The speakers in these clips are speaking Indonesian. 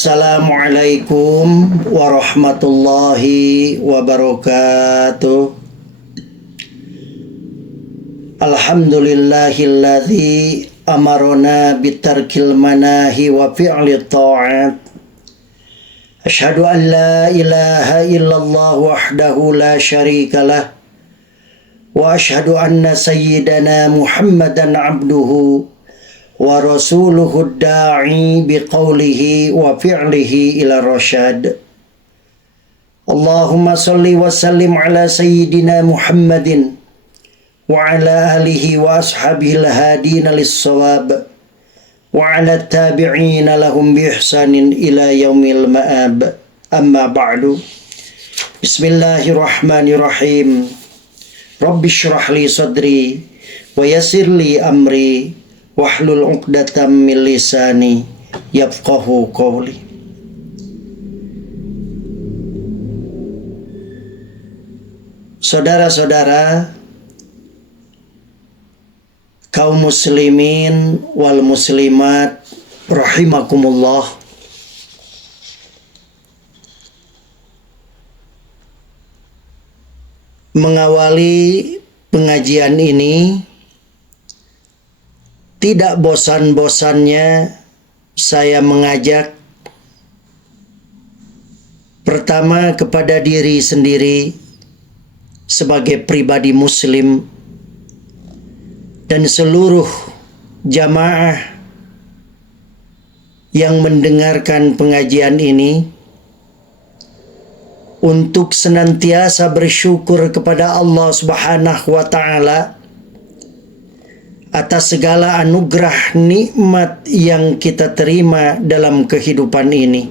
Assalamualaikum warahmatullahi wabarakatuh. Alhamdulillahilladzi amarona bitarkil manahi wa fi'li ta'at. Asyhadu an la ilaha illallah wahdahu la syarikalah. Wa asyhadu anna sayyidana Muhammadan abduhu wa rasuluhu da'i biqaulihi wa fi'lihi ila rasyad. Allahumma salli wa sallim ala sayyidina Muhammadin wa ala alihi wa ashabihi al-hadina lis-shawab wa ala tabi'ina lahum bi ihsanin ila yaumil ma'ab. Amma ba'du. Bismillahirrahmanirrahim. Rabbi syrah li sadri wa yassir li amri wahlul 'uqdatam min lisani yafqahu qawli. Saudara-saudara kaum muslimin wal muslimat rahimakumullah, mengawali pengajian ini tidak bosan-bosannya saya mengajak pertama kepada diri sendiri sebagai pribadi muslim dan seluruh jamaah yang mendengarkan pengajian ini untuk senantiasa bersyukur kepada Allah Subhanahu wa Ta'ala atas segala anugerah nikmat yang kita terima dalam kehidupan ini.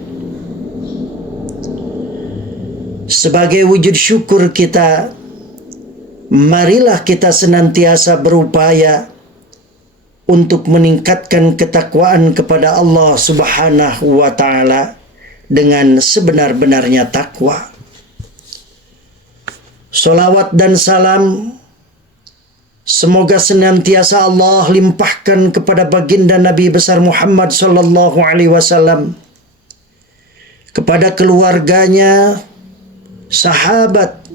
Sebagai wujud syukur kita, marilah kita senantiasa berupaya untuk meningkatkan ketakwaan kepada Allah Subhanahu wa Ta'ala dengan sebenar-benarnya takwa. Salawat dan salam semoga senantiasa Allah limpahkan kepada baginda Nabi besar Muhammad sallallahu alaihi wasallam, kepada keluarganya, sahabat,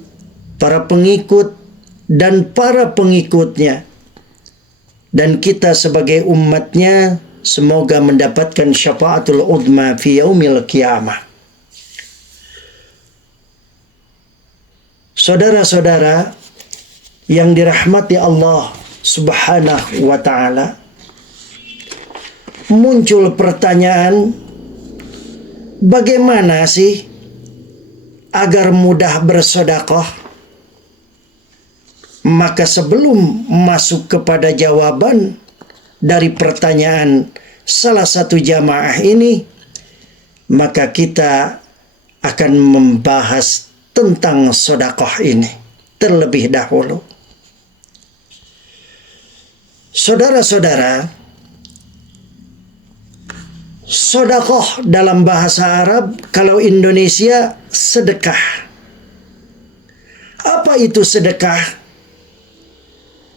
para pengikut dan para pengikutnya, dan kita sebagai umatnya semoga mendapatkan syafaatul udma fi yaumil qiyamah. Saudara-saudara yang dirahmati Allah Subhanahu wa Ta'ala, muncul pertanyaan, bagaimana sih agar mudah bersedekah? Maka sebelum masuk kepada jawaban dari pertanyaan salah satu jamaah ini, maka kita akan membahas tentang sedekah ini terlebih dahulu. Saudara-saudara, sedekah dalam bahasa Arab, kalau Indonesia sedekah. Apa itu sedekah?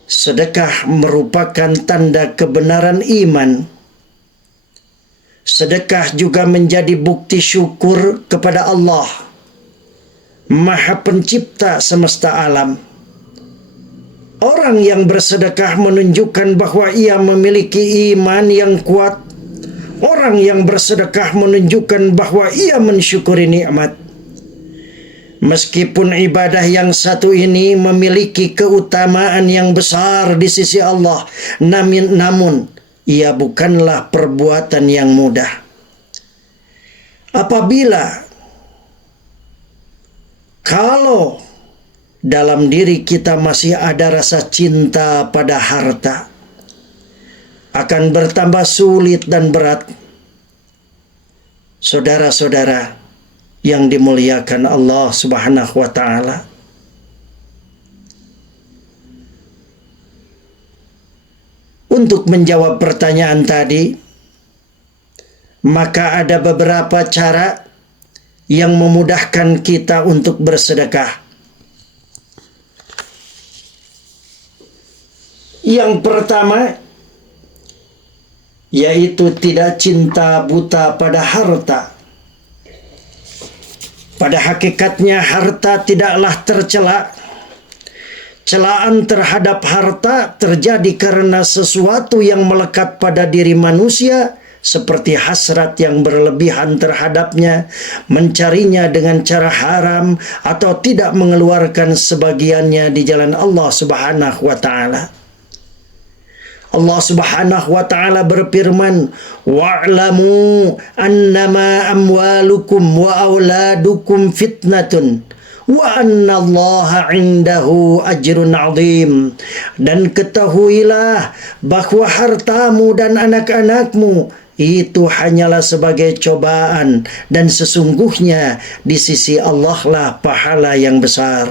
Sedekah merupakan tanda kebenaran iman. Sedekah juga menjadi bukti syukur kepada Allah, Maha Pencipta semesta alam. Orang yang bersedekah menunjukkan bahwa ia memiliki iman yang kuat. Orang yang bersedekah menunjukkan bahwa ia mensyukuri nikmat. Meskipun ibadah yang satu ini memiliki keutamaan yang besar di sisi Allah, namun ia bukanlah perbuatan yang mudah. Kalau dalam diri kita masih ada rasa cinta pada harta, akan bertambah sulit dan berat. Saudara-saudara yang dimuliakan Allah Subhanahu wa Ta'ala, untuk menjawab pertanyaan tadi, maka ada beberapa cara yang memudahkan kita untuk bersedekah. Yang pertama, yaitu tidak cinta buta pada harta. Pada hakikatnya harta tidaklah tercela. Celaan terhadap harta terjadi karena sesuatu yang melekat pada diri manusia, seperti hasrat yang berlebihan terhadapnya, mencarinya dengan cara haram, atau tidak mengeluarkan sebagiannya di jalan Allah Subhanahu wa Ta'ala. Allah Subhanahu wa Ta'ala berfirman, "Wa'lamu annama amwalukum wa auladukum fitnatun wa annallaha indahu ajrun azim." Dan ketahuilah bahwa hartamu dan anak-anakmu itu hanyalah sebagai cobaan, dan sesungguhnya di sisi Allah lah pahala yang besar.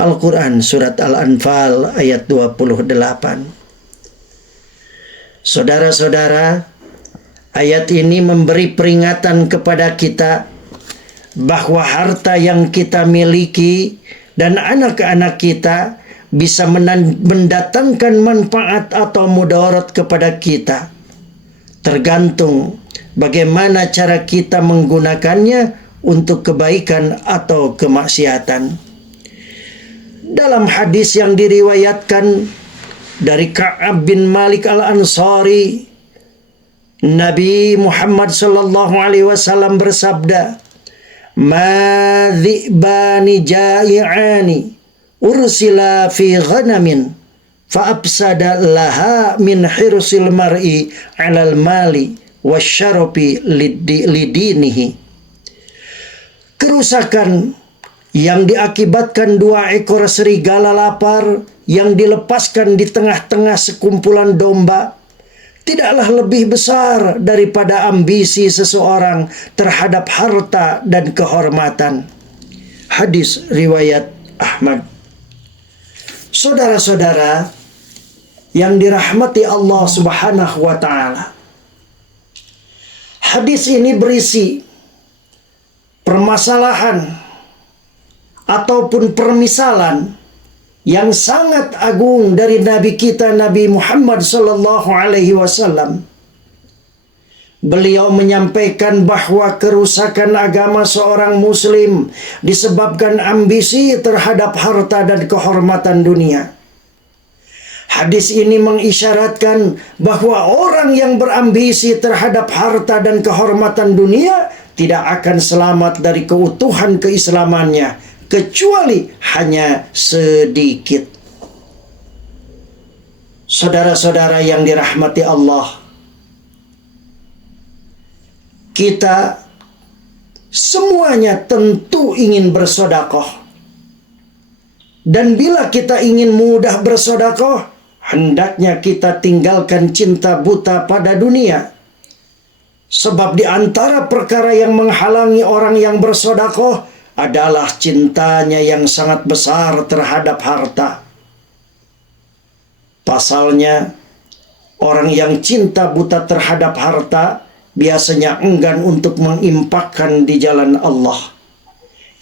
Al-Quran Surat Al-Anfal ayat 28. Saudara-saudara, ayat ini memberi peringatan kepada kita bahwa harta yang kita miliki dan anak-anak kita bisa mendatangkan manfaat atau mudarat kepada kita, tergantung bagaimana cara kita menggunakannya untuk kebaikan atau kemaksiatan. Dalam hadis yang diriwayatkan dari Ka'ab bin Malik al-Ansari, Nabi Muhammad sallallahu alaihi wasallam bersabda, "Ma dhi'bani ja'i'ani ursila fi ghanamin fa afsada laha min hirsil mar'i 'alal mali wasyarafi lidinihi." Kerusakan yang diakibatkan dua ekor serigala lapar yang dilepaskan di tengah-tengah sekumpulan domba tidaklah lebih besar daripada ambisi seseorang terhadap harta dan kehormatan. Hadis riwayat Ahmad. Saudara-saudara yang dirahmati Allah Subhanahu wa Ta'ala, hadis ini berisi permasalahan ataupun permisalan yang sangat agung dari Nabi kita Nabi Muhammad sallallahu alaihi wasallam. Beliau menyampaikan bahwa kerusakan agama seorang muslim disebabkan ambisi terhadap harta dan kehormatan dunia. Hadis ini mengisyaratkan bahwa orang yang berambisi terhadap harta dan kehormatan dunia tidak akan selamat dari keutuhan keislamannya, kecuali hanya sedikit. Saudara-saudara yang dirahmati Allah, kita semuanya tentu ingin bersedekah. Dan bila kita ingin mudah bersedekah, hendaknya kita tinggalkan cinta buta pada dunia. Sebab di antara perkara yang menghalangi orang yang bersedekah adalah cintanya yang sangat besar terhadap harta. Pasalnya, orang yang cinta buta terhadap harta biasanya enggan untuk menginfakkan di jalan Allah.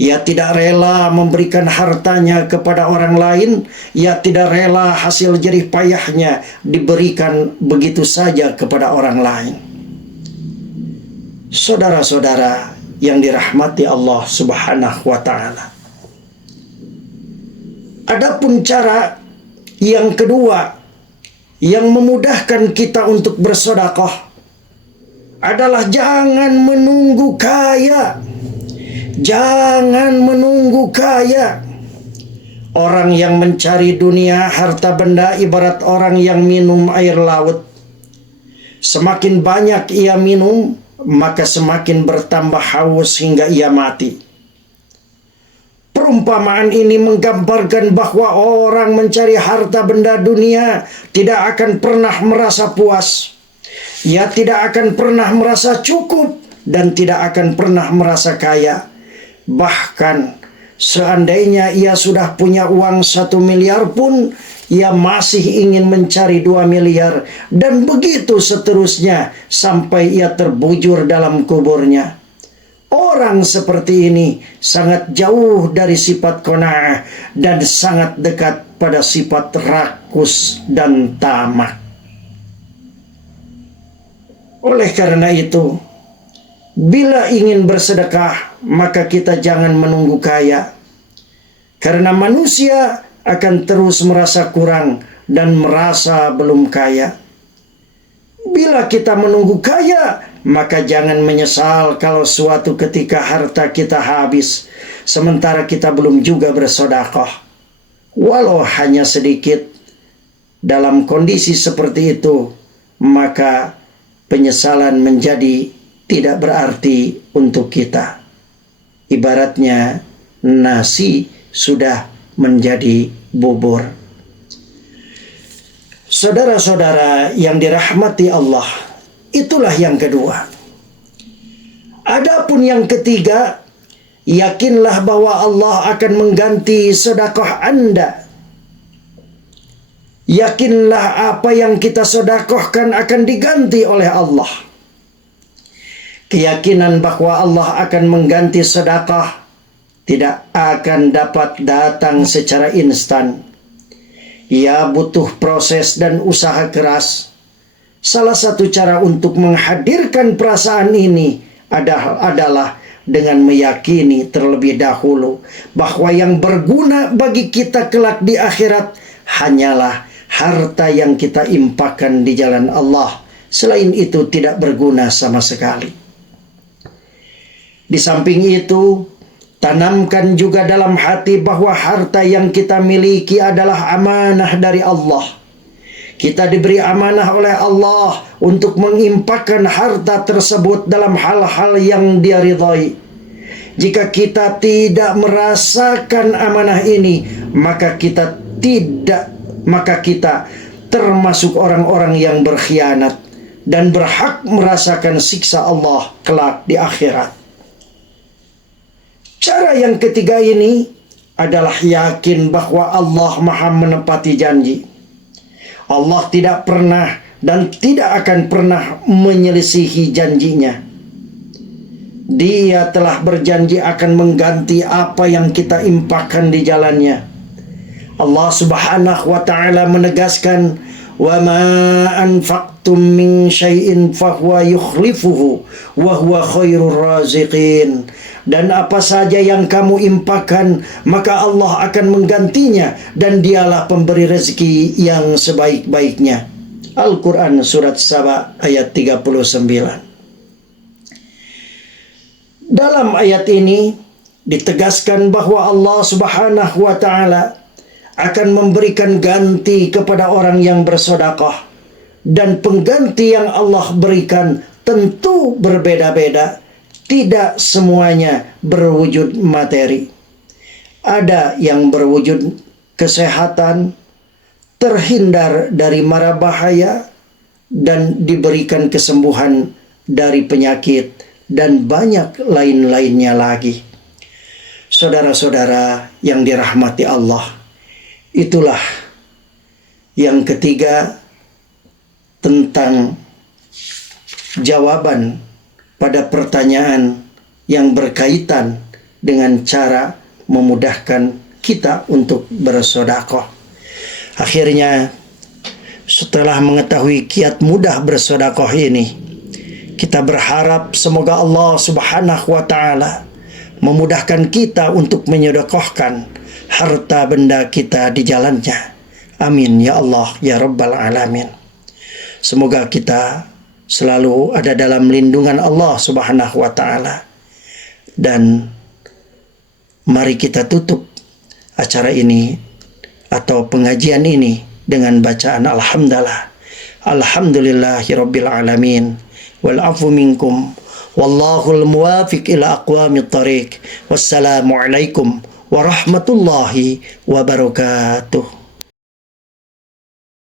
Ia tidak rela memberikan hartanya kepada orang lain. Ia tidak rela hasil jerih payahnya diberikan begitu saja kepada orang lain. Saudara-saudara yang dirahmati Allah Subhanahu wa Ta'ala, adapun cara yang kedua yang memudahkan kita untuk bersedekah adalah jangan menunggu kaya. Jangan menunggu kaya. Orang yang mencari dunia, harta benda ibarat orang yang minum air laut. Semakin banyak ia minum, maka semakin bertambah haus hingga ia mati. Perumpamaan ini menggambarkan bahwa orang mencari harta benda dunia tidak akan pernah merasa puas. Ia tidak akan pernah merasa cukup dan tidak akan pernah merasa kaya. Bahkan seandainya ia sudah punya uang 1 miliar pun, ia masih ingin mencari 2 miliar, dan begitu seterusnya sampai ia terbujur dalam kuburnya. Orang seperti ini sangat jauh dari sifat qanaah dan sangat dekat pada sifat rakus dan tamak. Oleh karena itu, Bila ingin bersedekah, maka kita jangan menunggu kaya. Karena manusia akan terus merasa kurang dan merasa belum kaya. Bila kita menunggu kaya, maka jangan menyesal kalau suatu ketika harta kita habis, sementara kita belum juga bersedekah. Walau hanya sedikit. Dalam kondisi seperti itu, maka penyesalan menjadi tidak berarti untuk kita. Ibaratnya nasi sudah menjadi bubur. Saudara-saudara yang dirahmati Allah, itulah yang kedua. Adapun yang ketiga, yakinlah bahwa Allah akan mengganti sedekah Anda. Yakinlah apa yang kita sedekahkan akan diganti oleh Allah. Keyakinan bahwa Allah akan mengganti sedekah tidak akan dapat datang secara instan. Ia butuh proses dan usaha keras. Salah satu cara untuk menghadirkan perasaan ini adalah dengan meyakini terlebih dahulu bahwa yang berguna bagi kita kelak di akhirat hanyalah harta yang kita infakkan di jalan Allah. Selain itu tidak berguna sama sekali. Di samping itu, tanamkan juga dalam hati bahwa harta yang kita miliki adalah amanah dari Allah. Kita diberi amanah oleh Allah untuk menginfakkan harta tersebut dalam hal-hal yang Dia ridhai. Jika kita tidak merasakan amanah ini, maka kita termasuk orang-orang yang berkhianat dan berhak merasakan siksa Allah kelak di akhirat. Cara yang ketiga ini adalah yakin bahwa Allah Maha menepati janji. Allah tidak pernah dan tidak akan pernah menyelisihi janjinya. Dia telah berjanji akan mengganti apa yang kita infakkan di jalannya. Allah Subhanahu wa ta'ala menegaskan, "Wa ma anfaqtum min syai'in fahuwa yukhlifuhu wa huwa khairur raziqin." Dan apa saja yang kamu infakkan, maka Allah akan menggantinya dan Dialah pemberi rezeki yang sebaik-baiknya. Al-Quran Surat Saba ayat 39. Dalam ayat ini ditegaskan bahwa Allah Subhanahu wa ta'ala akan memberikan ganti kepada orang yang bersedekah, dan pengganti yang Allah berikan tentu berbeda-beda. Tidak semuanya berwujud materi. Ada yang berwujud kesehatan, terhindar dari mara bahaya, dan diberikan kesembuhan dari penyakit, dan banyak lain-lainnya lagi. Saudara-saudara yang dirahmati Allah, itulah yang ketiga tentang jawaban pada pertanyaan yang berkaitan dengan cara memudahkan kita untuk bersedekah. Akhirnya, setelah mengetahui kiat mudah bersedekah ini, kita berharap semoga Allah Subhanahu wa ta'ala memudahkan kita untuk menyedekahkan harta benda kita di jalannya. Amin ya Allah ya Rabbal Alamin. Semoga kita selalu ada dalam lindungan Allah Subhanahu wa ta'ala. Dan mari kita tutup acara ini atau pengajian ini dengan bacaan Alhamdulillah. Alhamdulillahirabbil alamin. Wal afu minkum. Wallahul muwafiq ila aqwamit thariq. Wassalamualaikum warahmatullahi wabarakatuh.